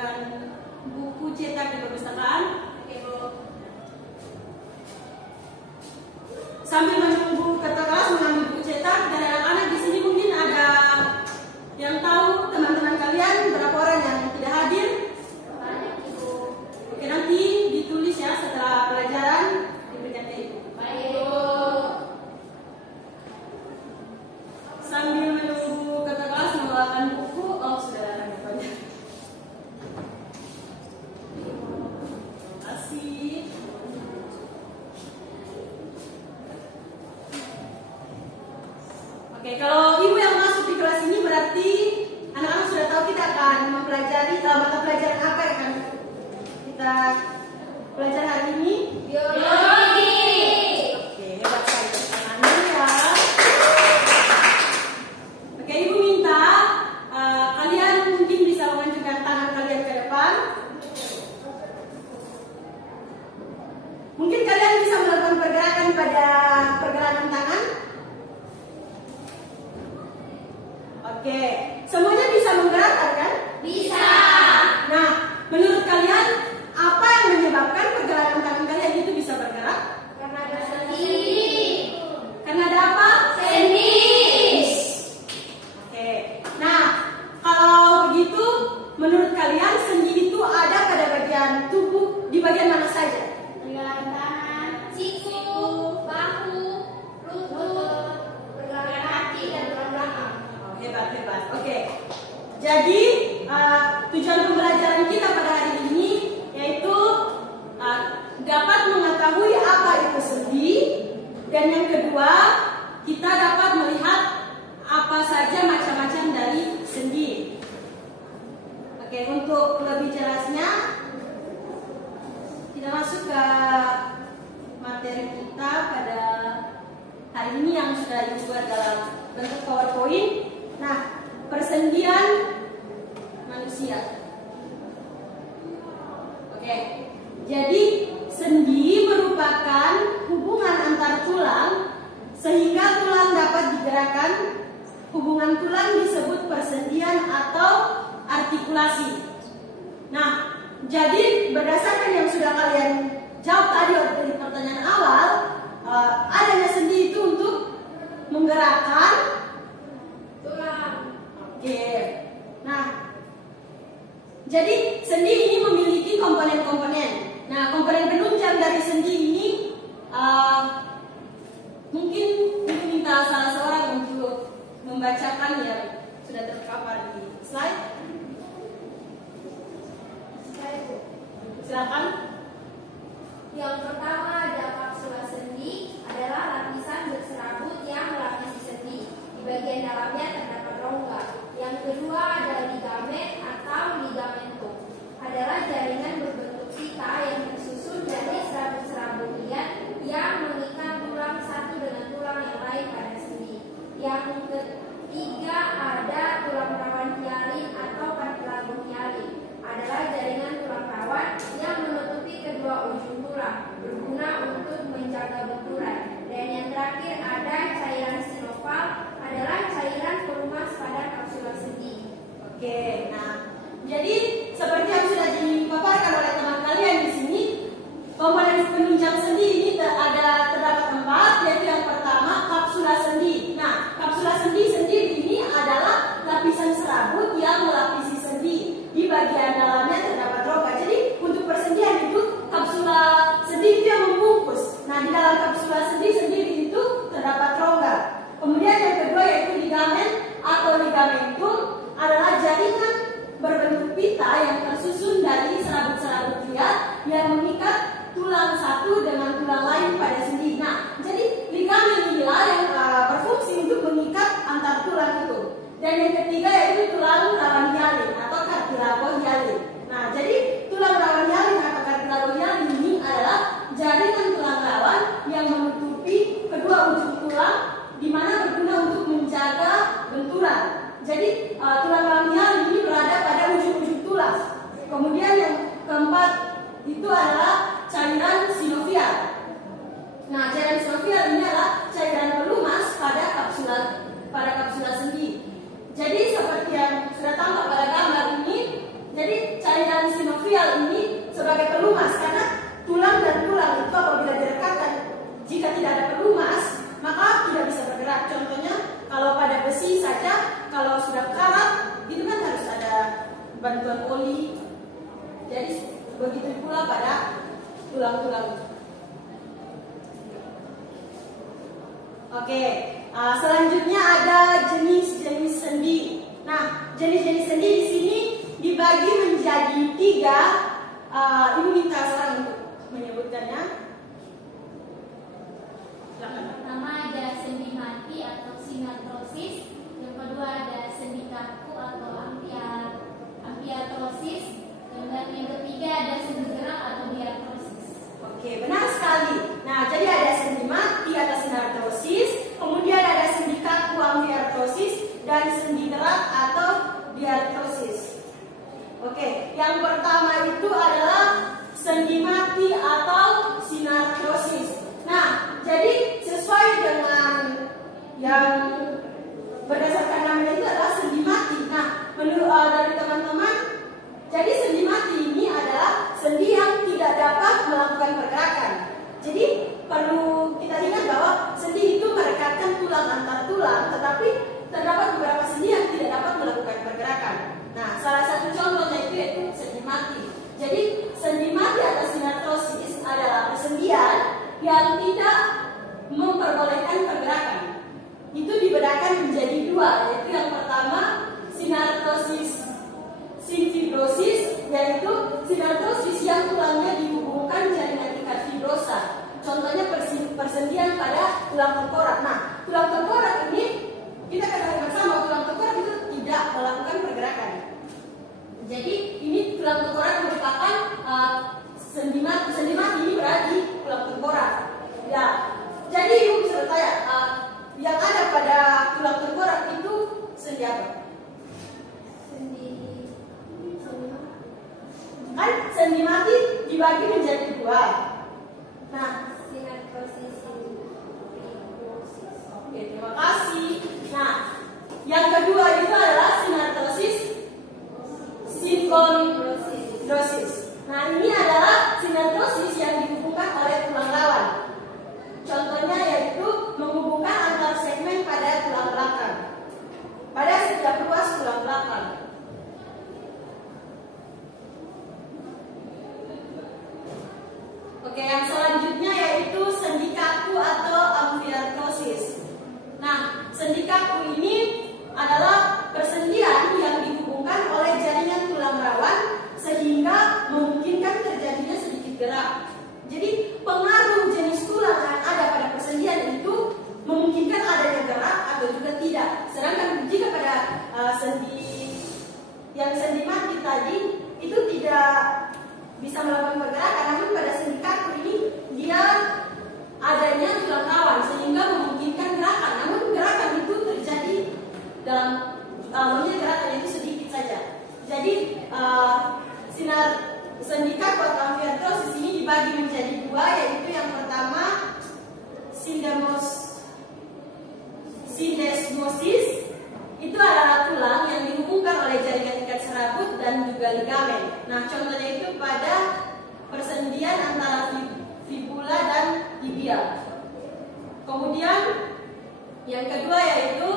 mengajukan buku cetak di perpustakaan. Oke, Bu. Sambil menunggu ketua kelas mengambil buku cetak, dan anak-anak di sini mungkin ada yang tahu teman-teman kalian berapa orang yang tidak hadir? Oke, nanti ditulis ya setelah pelajaran diberikan ke Ibu. Baik, Bu. Sambil menunggu ketua kelas membawakan buku, oh sudah datang depannya. Terima kasih. Oke, kalau Ibu yang masuk di kelas ini berarti anak-anak sudah tahu kita akan mempelajari mata pelajaran apa yang akan kita pelajari hari ini. Biologi. Oke, hebat sekali tangannya ya. Oke, Ibu minta kalian mungkin bisa mengajukan tangan kalian ke depan. Mungkin kalian bisa melakukan pergerakan pada pergelangan tangan. Oke, semuanya bisa menggerakkan kan? Bisa. Nah, menurut kalian apa yang menyebabkan pergelangan tangan kalian itu bisa bergerak? Karena ada sendi. Karena ada apa? Sendi. Oke. Nah, kalau begitu, menurut kalian sendi itu ada pada bagian tubuh di bagian mana saja? Pergelangan tangan, siku, bahu, lutut, pergelangan kaki, dan tulang belakang. Oh, hebat. Oke. Jadi tujuan pembelajaran kita pada hari ini yaitu dapat mengetahui apa itu sendi, dan yang kedua kita dapat melihat apa saja macam-macam dari sendi. Oke, untuk lebih jelasnya kita masuk ke materi kita pada hari ini yang sudah dibuat dalam bentuk PowerPoint. Nah, persendian manusia. Oke, jadi sendi merupakan hubungan antar tulang sehingga tulang dapat digerakkan. Hubungan tulang disebut persendian atau artikulasi. Nah, jadi berdasarkan yang sudah kalian jawab tadi dari pertanyaan awal, adanya sendi itu untuk menggerakkan Tulang. Oke. Nah, jadi sendi ini memiliki komponen-komponen. Nah, komponen penunjang dari sendi ini mungkin minta salah seorang untuk membacakan yang sudah terpapar di slide. Silakan. Yang pertama ada kapsula sendi, adalah lapisan berserabut yang melapisi sendi. Di bagian dalamnya terdapat rongga. Yang kedua ada ligamen atau ligamentum, adalah jaringan berbentuk pita yang tersusun dari serabut-serabut liat yang mengikat tulang satu dengan tulang yang lain pada sendi. Yang ketiga ada tulang rawan hialin atau kartilago hialin, adalah jaringan tulang rawan yang menutupi kedua ujung tulang, berguna untuk menjaga benturan. Dan yang terakhir ada cairan sinoval, adalah cairan pelumas pada kapsula sendi. Oke, nah, jadi seperti yang sudah dipaparkan oleh teman kalian di sini, komponen penunjang sendi ini terdapat 4, yaitu yang pertama kapsula sendi. Nah, kapsula sendi sendiri ini adalah lapisan serabut yang melapisi sendi. Di bagian dalamnya terdapat rongga. Jadi untuk persendian itu kapsula sendi itu yang membungkus. Nah, di dalam kapsula sendi sendiri itu terdapat rongga. Kemudian yang kedua yaitu ligamen atau ligamentum, adalah jaringan berbentuk pita yang tersusun dari serabut-serabut liat yang mengikat tulang satu dengan tulang lain pada sendi. Nah, jadi ligamen inilah yang berfungsi untuk mengikat antar tulang itu. Dan yang ketiga yaitu tulang rawan hialin atau kartilago hialin. Nah, jadi tulang rawan hialin atau kartilago hialin ini adalah jaringan tulang rawan yang menutupi kedua ujung tulang, di mana berguna untuk menjaga benturan. Jadi tulang rawan hialin ini berada pada ujung-ujung tulang. Kemudian yang keempat itu adalah cairan sinovial. Nah, cairan sinovial ini adalah cairan pelumas pada kapsula sendi. Jadi seperti yang sudah tampak pada gambar ini, jadi cairan jaringan sinovial ini sebagai pelumas, karena tulang dan tulang itu apabila direkatkan, jika tidak ada pelumas maka tidak bisa bergerak. Contohnya kalau pada besi saja, kalau sudah karat itu kan harus ada bantuan oli. Jadi begitu pula pada tulang-tulang. Oke, selanjutnya ada jenis-jenis sendi. Nah, jenis-jenis sendi di sini dibagi menjadi 3. Ibu minta seorang untuk menyebutkannya. Pertama ada sendi mati atau sinartrosis, yang kedua ada sendi kaku atau ampiartrosis, dan yang ketiga ada sendi gerak atau diartrosis. Oke, benar sekali. Nah, jadi ada sendi mati atau sinartrosis, kemudian ada sendi kaku ampiartrosis, dan sendi gerak atau diartrosis. Oke, yang pertama itu adalah sendi mati atau sinartrosis. Nah, jadi sesuai dengan yang berdasarkan namanya itu adalah sendi mati. Nah, menurut dari teman-teman, jadi sendi mati ini adalah sendi yang tidak dapat melakukan pergerakan. Jadi perlu kita ingat bahwa sendi itu merekatkan tulang antar tulang, tetapi terdapat beberapa sendi yang tidak dapat melakukan pergerakan. Nah, salah satu contohnya itu yaitu sendi mati. Jadi sendi mati atau sinartrosis adalah persendian yang tidak memperbolehkan pergerakan. Itu dibedakan menjadi 2, yaitu yang pertama sinartrosis simfibrosis, yaitu sinartrosis yang tulangnya dihubungkan jaringan ikat fibrosa. Contohnya persendian pada tulang tengkorak. Nah, tulang tengkorak ini kita ketahui bersama, tulang tengkorak itu tidak melakukan pergerakan. Jadi ini tulang tengkorak merupakan sendi mati. Sendi mati ini berada di tulang tengkorak. Ya, jadi ibu bisa bertanya, yang ada pada tulang tengkorak itu sendi apa? Kan sendi mati dibagi menjadi 2. Nah, Sinartrosis. oke, terima kasih. Nah, yang kedua itu adalah sinartrosis sinkondrosis. Nah, ini adalah sinartrosis yang dihubungkan oleh tulang lawan. Contohnya yaitu menghubungkan antar segmen pada tulang belakang, pada setiap ruas tulang belakang. Oke, yang selanjutnya yaitu sendi kaku atau ampiartrosis. Nah, sendi kaku ini adalah persendian yang dihubungkan oleh jaringan tulang rawan sehingga memungkinkan terjadinya sedikit gerak. Jadi pengaruh jenis tulang yang ada pada persendian itu memungkinkan adanya gerak atau juga tidak. Sedangkan jika pada sendi mati tadi itu tidak bisa melakukan pergerakan, namun pada sendi kaku ini dia adanya tulang rawan sehingga memungkinkan gerakan. Namun gerakan itu terjadi dalam gerakan itu sedikit saja. Jadi sendi kaku atau ampiartrosis ini dibagi menjadi 2, yaitu yang pertama syndesmosis. Itu adalah tulang yang dihubungkan oleh jaringan ikat serabut dan juga ligamen. Nah, contohnya itu pada persendian antara fibula dan tibia. Kemudian yang kedua yaitu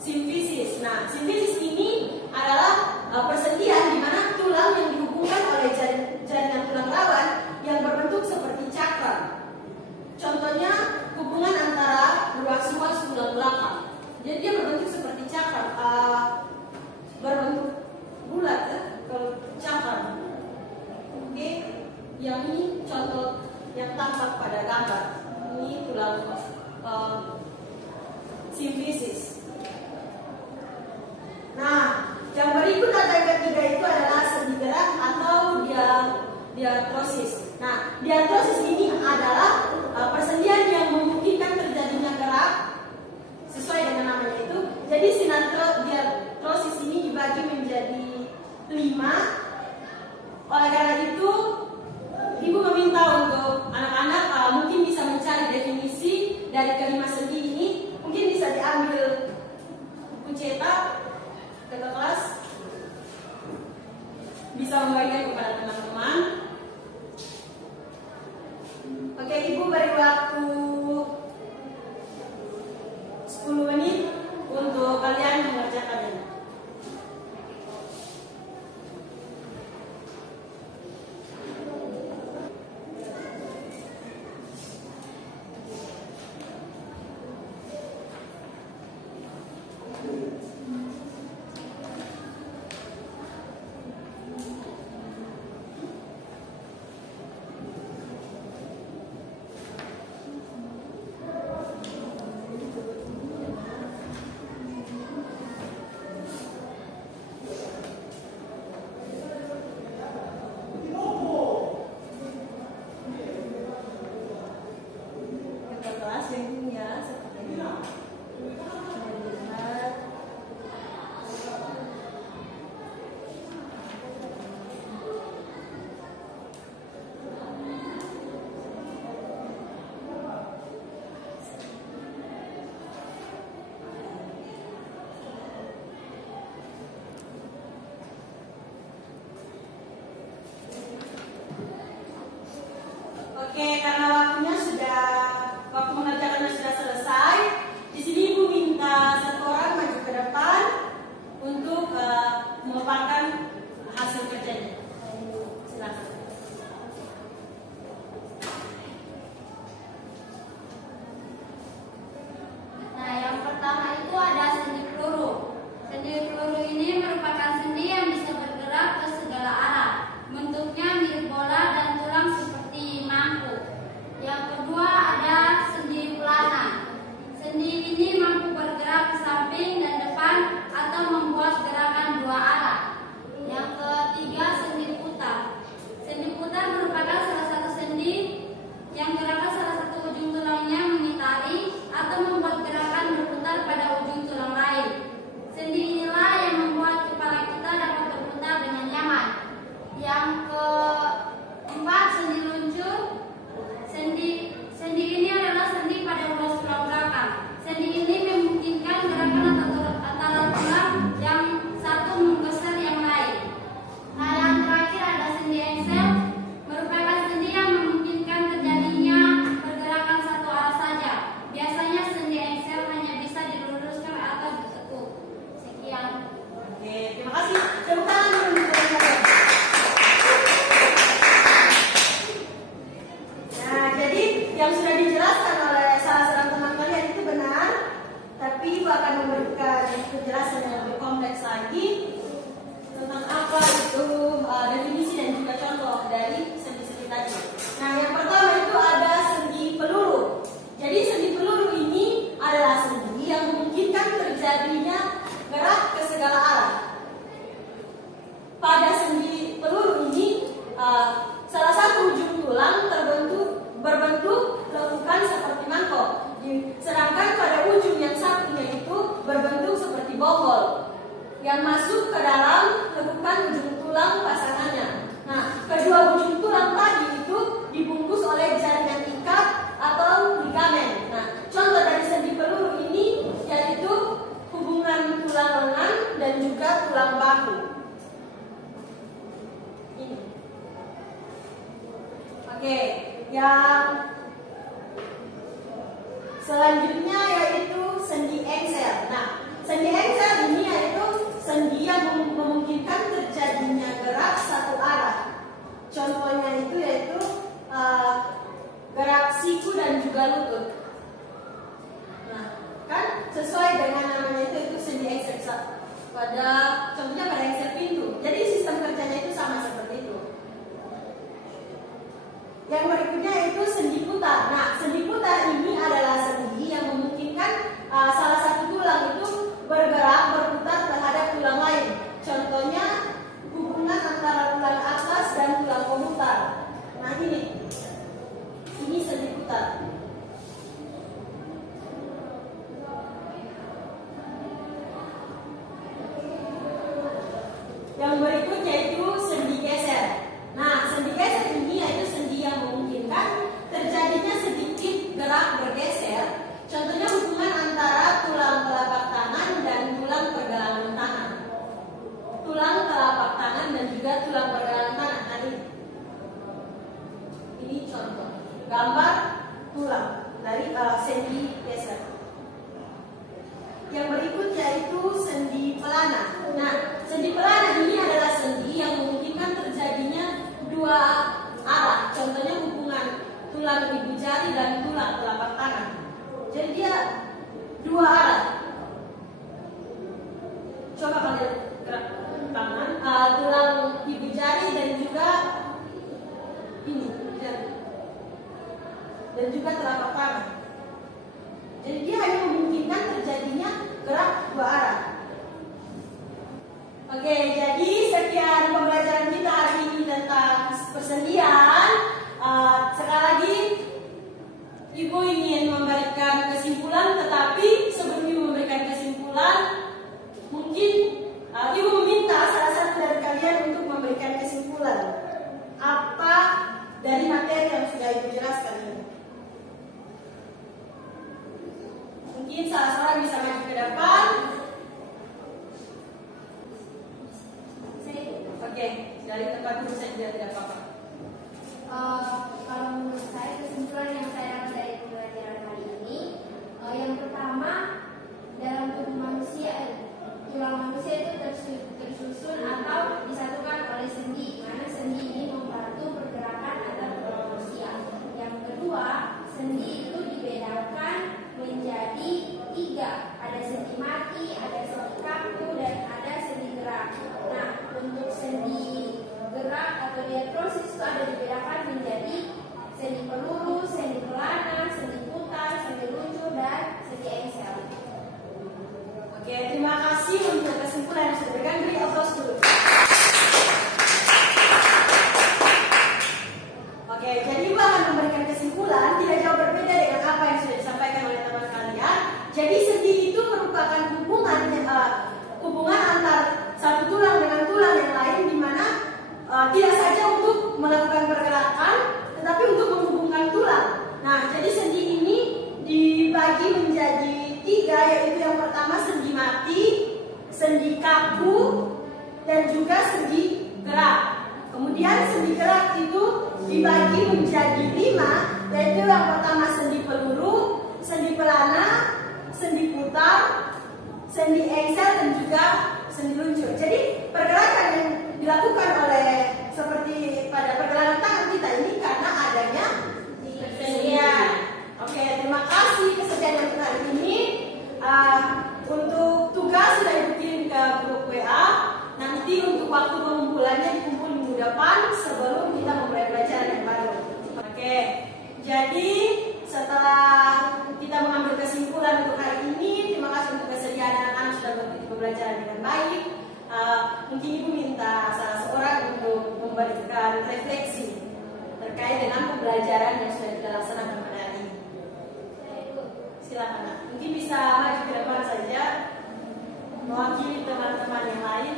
simfisis. Nah, simfisis ini adalah persendian di mana tulang yang dihubungkan oleh jaringan tulang rawan yang berbentuk seperti cakram. Contohnya hubungan antara ruas-ruas tulang belakang. Jadi dia berbentuk seperti cakram, berbentuk bulat ya, kalau cakram. Oke, yang ini contoh yang tampak pada gambar. Ini tulang simfisis. Nah, yang berikut ada yang ketiga itu adalah sendi gerak atau diartrosis. Nah, diartrosis ini adalah persendian yang memungkinkan terjadinya gerak sesuai dengan namanya itu. Jadi diartrosis ini dibagi menjadi 5. Oleh karena itu, ibu meminta untuk anak-anak mungkin bisa mencari definisi dari kelima sendi ini. Mungkin bisa diambil buku cetak ke kelas, bisa membagikan kepada teman-teman. Oke, Ibu beri waktu 10 menit untuk kalian mengerjakannya. Oke, karena waktu mengerjakannya sudah selesai. Di sini Ibu minta satu orang maju ke depan untuk memaparkan hasil kerjanya. Silakan. Nah, yang pertama itu ada sendi peluru. Sendi peluru ini merupakan sendi yang bisa bergerak ke segala arah. Bentuknya mirip bola dan tulang seperti mangkuk. Yang kedua ada sendi pelana. Sendi ini mampu bergerak ke samping dan depan atau membuat gerakan dua arah. Yang ketiga sendi putar. Sendi putar merupakan salah satu sendi yang gerakan salah satu ujung tulangnya mengitari atau membuat gerakan berputar pada ujung tulang lain. Sendi inilah yang membuat kepala kita dapat berputar dengan nyaman. Yang keempat sendi luncur. Sendi ini adalah sendi pada ruas tulang belakang. Sendi ini memungkinkan gerakan antara tulang yang satu menggeser yang lain. Nah, yang terakhir ada sendi engsel, merupakan sendi yang memungkinkan terjadinya pergerakan satu arah saja. Biasanya sendi engsel hanya bisa diluruskan atau ditekuk. Sekian. Oke, terima kasih. Tepuk tangan dulu untuk kalian. Nah, jadi yang sudah dijelaskan oleh salah seorang teman kalian itu benar, tapi Ibu akan memberikan penjelasan yang lebih kompleks lagi tentang apa itu definisi dan juga contoh dari sendi-sendi tadi. Nah, yang pertama itu ada sendi peluru. Jadi sendi peluru ini adalah sendi yang memungkinkan terjadinya gerak ke segala arah. Pada sendi peluru ini salah satu ujung tulang berbentuk lekukan seperti mangkok, sedangkan pada ujung yang satunya itu berbentuk seperti bonggol yang masuk ke dalam lekukan ujung tulang pasangannya. Nah, kedua ujung tulang tadi itu dibungkus oleh jaringan ikat atau ligamen. Nah, contoh dari sendi peluru ini yaitu hubungan tulang lengan dan juga tulang bahu. Ini. Oke, yang selanjutnya yaitu sendi engsel. Nah, sendi engsel ini yaitu sendi yang memungkinkan terjadinya gerak satu arah. Contohnya itu yaitu gerak siku dan juga lutut. Nah, kan sesuai dengan namanya itu sendi engsel. Contohnya pada engsel pintu. Jadi sistem kerjanya itu sama seperti itu. Yang berikutnya itu sendi putar. Nah, sendi putar ini adalah sendi yang memungkinkan salah satu tulang itu bergerak berputar terhadap tulang lain. Contohnya hubungan antara tulang atlas dan tulang komuter. Nah, ini sendi putar. Yang berikutnya itu sendi geser. Nah, sendi geser ini yaitu sendi yang memungkinkan terjadinya sendi tulang ibu jari dan tulang telapak tangan. Jadi dia dua arah. Coba kalian gerak tangan, tulang ibu jari dan juga ini jari. Dan juga telapak tangan. Jadi dia hanya memungkinkan terjadinya gerak dua arah. Oke, jadi sekian pembelajaran kita hari ini tentang persendian. Sekali lagi, Ibu ingin memberikan kesimpulan, tetapi sebelum Ibu memberikan kesimpulan, mungkin Ibu meminta salah satu dari kalian untuk memberikan kesimpulan apa dari materi yang sudah Ibu jelaskan ini. Mungkin salah seorang bisa maju ke depan. Oke, dari tempat duduk saja tidak apa-apa. Kalau menurut saya kesimpulan yang saya dapat dari pembelajaran hari ini, yang pertama dalam tubuh manusia, tulang manusia itu tersusun atau disatukan oleh sendi, mana sendi ini membantu pergerakan antar tulang manusia. Yang kedua, sendi itu dibedakan menjadi 3, ada sendi mati, ada sendi kaku, dan ada sendi gerak. Nah, untuk sendi gerak atau diartrosis itu ada dibedakan menjadi sendi peluru, sendi pelana, sendi putar, sendi luncur, dan sendi engsel. Oke, terima kasih untuk kesimpulan yang sudah diberikan. Beri applause dulu. Oke, jadi Ibu akan memberikan kesimpulan tidak jauh berbeda dengan apa yang sudah disampaikan oleh teman kalian. Jadi sendi itu merupakan hubungan antar satu tulang dengan tulang yang lain, di mana tidak saja untuk melakukan pergerakan, tetapi untuk menghubungkan tulang. Nah, jadi sendi ini dibagi menjadi 3, yaitu yang pertama sendi mati, sendi kaku, dan juga sendi gerak. Kemudian sendi gerak itu dibagi menjadi 5, yaitu yang pertama sendi peluru, sendi pelana, sendi putar, sendi engsel, dan juga sendi luncur. Jadi pergerakan yang dilakukan oleh seperti pada pergelangan tangan kita ini karena adanya persendian. Oke, terima kasih kesediaan yang hari ini. Untuk tugas sudah dikirim ke grup WA. Nanti untuk waktu pengumpulannya dikumpul minggu depan sebelum kita memulai pelajaran yang baru. Oke, jadi setelah kita mengambil kesimpulan untuk hari ini, terima kasih untuk kesediaan anak-anak sudah mengikuti pembelajaran dengan baik. Mungkin Ibu minta salah seorang untuk memberikan refleksi terkait dengan pembelajaran yang sudah kita laksanakan pada hari ini. Silakan, mungkin bisa maju ke depan saja mewakili teman-teman yang lain.